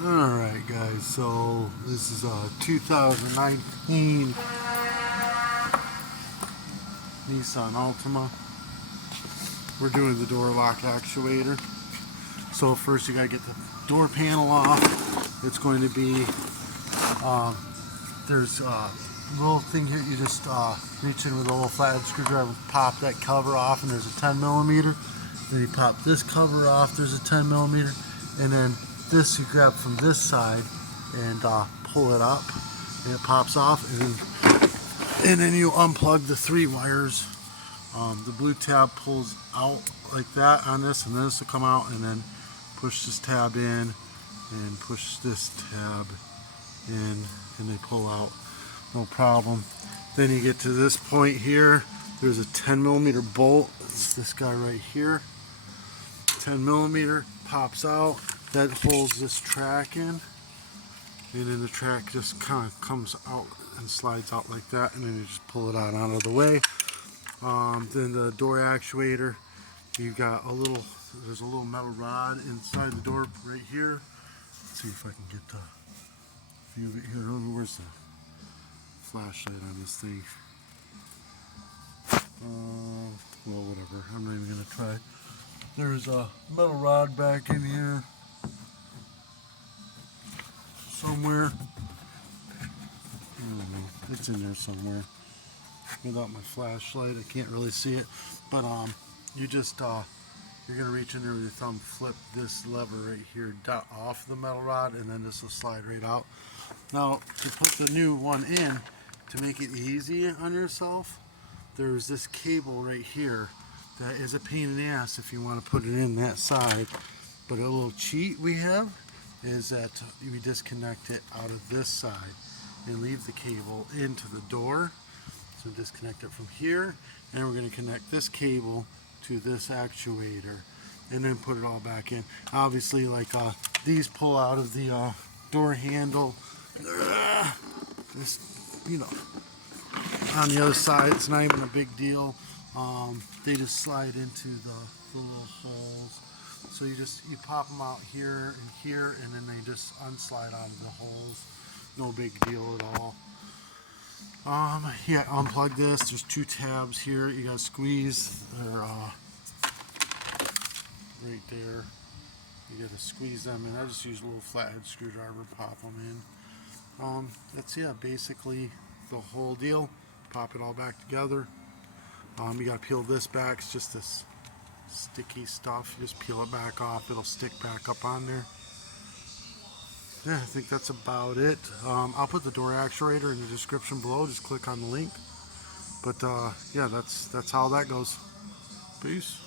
Alright guys, so this is a 2019 Nissan Altima. We're doing the door lock actuator. So first you gotta get the door panel off. It's going to be, there's a little thing here, you just reach in with a little flathead screwdriver, pop that cover off, and there's a 10 millimeter. Then you pop this cover off, there's a 10 millimeter, and then this you grab from this side and pull it up, and it pops off, and then you unplug the 3 wires. The blue tab pulls out like that on this, and this will come out, and then push this tab in and push this tab in, and they pull out, no problem. Then you get to this point here, there's a 10 millimeter bolt. It's this guy right here. 10 millimeter pops out, that holds this track in, and then the track just kind of comes out and slides out like that, and then you just pull it out of the way. Then the door actuator, you got there's a little metal rod inside the door right here. Let's see if I can get the view of it here. Where's the flashlight on this thing? Well, whatever, I'm not even gonna try. There's a metal rod back in here somewhere. I don't know, it's in there somewhere. Without my flashlight, I can't really see it. But you just you're gonna reach in there with your thumb, flip this lever right here off the metal rod, and then this will slide right out. Now, to put the new one in, to make it easy on yourself, there's this cable right here that is a pain in the ass if you want to put it in that side. But a little cheat we have is that we disconnect it out of this side and leave the cable into the door. So disconnect it from here, and we're going to connect this cable to this actuator, and then put it all back in. Obviously, like these pull out of the door handle. This, you know, on the other side, it's not even a big deal. They just slide into the little holes. So you pop them out here and here, and then they just unslide out of the holes. No big deal at all. Yeah, unplug this. There's 2 tabs here. You gotta squeeze. They're right there. You gotta squeeze them in. I just use a little flathead screwdriver, pop them in. That's basically the whole deal. Pop it all back together. You gotta peel this back. It's just this sticky stuff. You just peel it back off. It'll stick back up on there. Yeah, I think that's about it. I'll put the door actuator in the description below. Just click on the link. But yeah, that's how that goes. Peace.